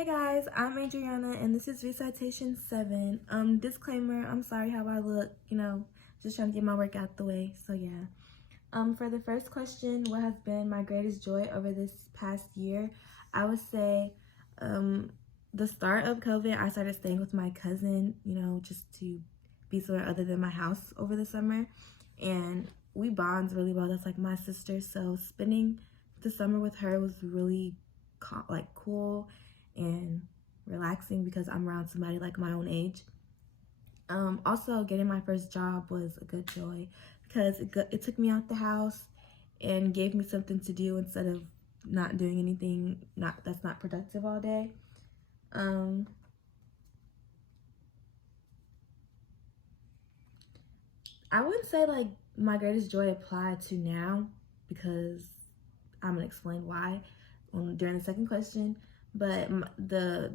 Hey guys, I'm Adriana and this is Recitation 7. Disclaimer, I'm sorry how I look, just trying to get my work out the way, so yeah. For the first question, what has been my greatest joy over this past year? I would say, the start of COVID, I started staying with my cousin, just to be somewhere other than my house over the summer. And we bond really well. That's like my sister, so spending the summer with her was really cool and relaxing because I'm around somebody like my own age. Also, getting my first job was a good joy because it took me out the house and gave me something to do instead of not doing anything that's not productive all day. I wouldn't say like my greatest joy applied to now because I'm gonna explain why during the second question. But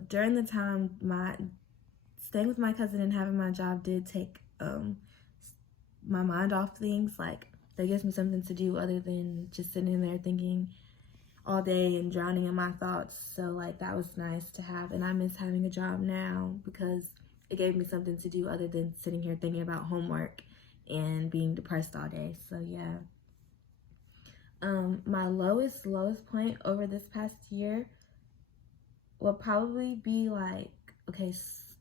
during the time staying with my cousin and having my job did take my mind off things. Like, that gives me something to do other than just sitting there thinking all day and drowning in my thoughts. So like, that was nice to have, and I miss having a job now because it gave me something to do other than sitting here thinking about homework and being depressed all day. So yeah. My lowest point over this past year will probably be like, okay,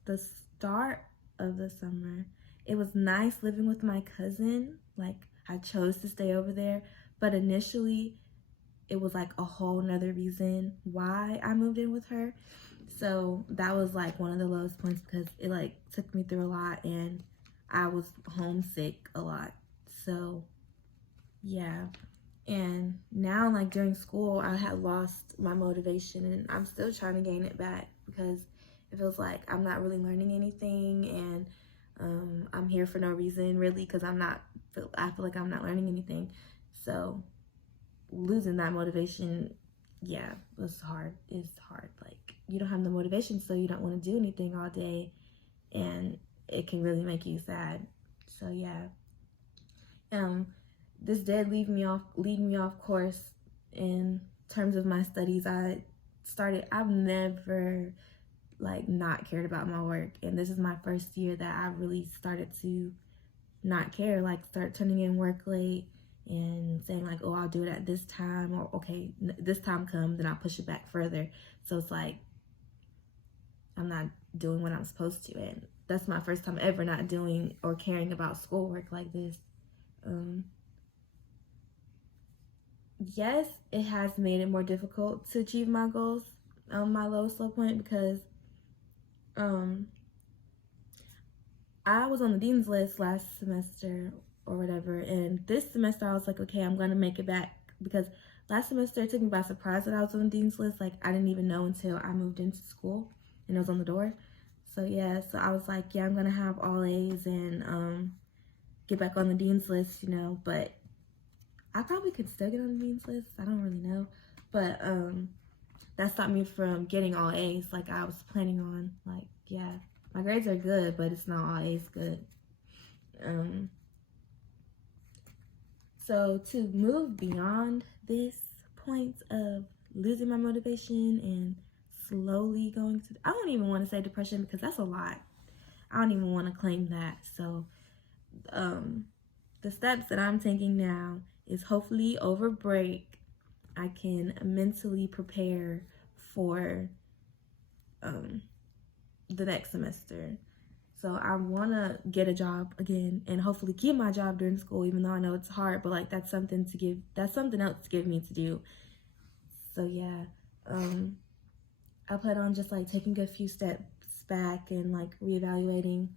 the start of the summer. It was nice living with my cousin. Like, I chose to stay over there, but initially it was like a whole nother reason why I moved in with her. So that was like one of the lowest points because it like took me through a lot and I was homesick a lot. So yeah. And now, like, during school, I had lost my motivation and I'm still trying to gain it back because it feels like I'm not really learning anything, and I'm here for no reason really because I feel like I'm not learning anything. So losing that motivation, yeah, it's hard. It's hard. Like, you don't have the motivation, so you don't want to do anything all day, and it can really make you sad. So yeah. This did lead me off course in terms of my studies. I've never like not cared about my work, and this is my first year that I really started to not care, like start turning in work late and saying like, oh, I'll do it at this time, or okay, this time comes and I'll push it back further. So it's like I'm not doing what I'm supposed to, and that's my first time ever not doing or caring about schoolwork like this. Yes, it has made it more difficult to achieve my goals, my lowest low point, because I was on the dean's list last semester or whatever, and this semester I was like, okay, I'm gonna make it back, because last semester it took me by surprise that I was on the dean's list. Like, I didn't even know until I moved into school and it was on the door. So yeah, so I was like, yeah, I'm gonna have all A's and get back on the dean's list, but I probably could still get on the dean's list. I don't really know. But that stopped me from getting all A's like I was planning on. Like, yeah, my grades are good, but it's not all A's good. So to move beyond this point of losing my motivation and slowly going to, I don't even want to say depression because that's a lot. I don't even want to claim that. So the steps that I'm taking now is hopefully over break I can mentally prepare for the next semester. So I want to get a job again and hopefully keep my job during school, even though I know it's hard, but like that's something else to give me to do. So yeah, I plan on just like taking a few steps back and like reevaluating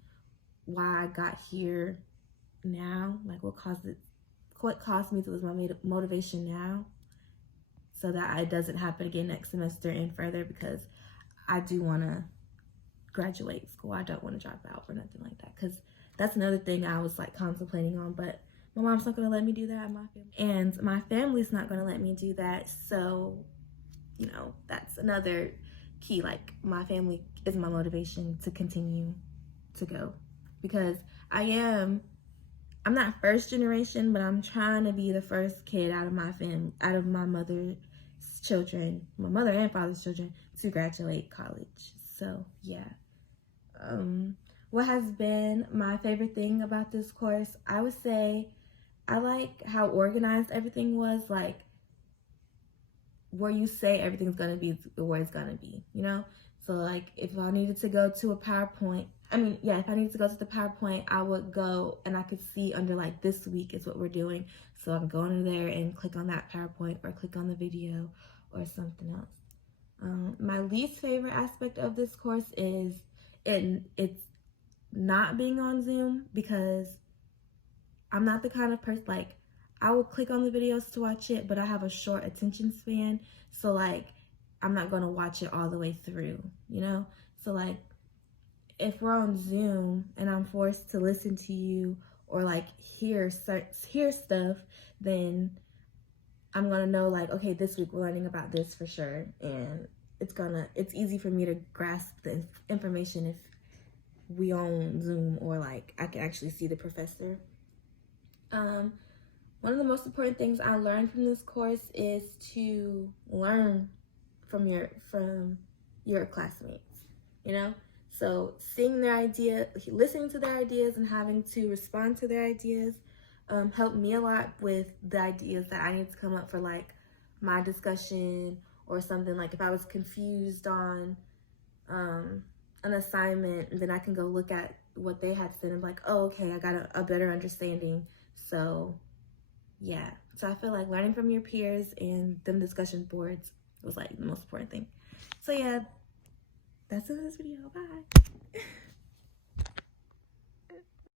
why I got here now, like what caused me to lose my motivation now, so that it doesn't happen again next semester and further, because I do want to graduate school. I don't want to drop out or nothing like that, because that's another thing I was like contemplating on, but my mom's not going to let me do that, and my family's not going to let me do that. So that's another key. Like, my family is my motivation to continue to go, because I'm not first generation, but I'm trying to be the first kid out of my family, out of my mother's children, my mother and father's children, to graduate college. So yeah. What has been my favorite thing about this course? I would say I like how organized everything was, like where you say everything's gonna be where it's gonna be, you know? So like if I needed to go to a PowerPoint, if I needed to go to the PowerPoint, I would go and I could see under like this week is what we're doing. So I can go under there and click on that PowerPoint or click on the video or something else. My least favorite aspect of this course is it's not being on Zoom, because I'm not the kind of person, like, I will click on the videos to watch it, but I have a short attention span. So like, I'm not going to watch it all the way through, you know? So like, if we're on Zoom and I'm forced to listen to you or like hear stuff, then I'm going to know like, okay, this week we're learning about this for sure. And it's easy for me to grasp the information if we on Zoom or like I can actually see the professor. One of the most important things I learned from this course is to learn from your classmates, you know? So seeing their idea, listening to their ideas and having to respond to their ideas helped me a lot with the ideas that I need to come up for like my discussion or something. Like if I was confused on an assignment, then I can go look at what they had said and be like, oh, okay, I got a better understanding. So yeah, so I feel like learning from your peers and them discussion boards was like the most important thing. So yeah, that's it for this video. Bye.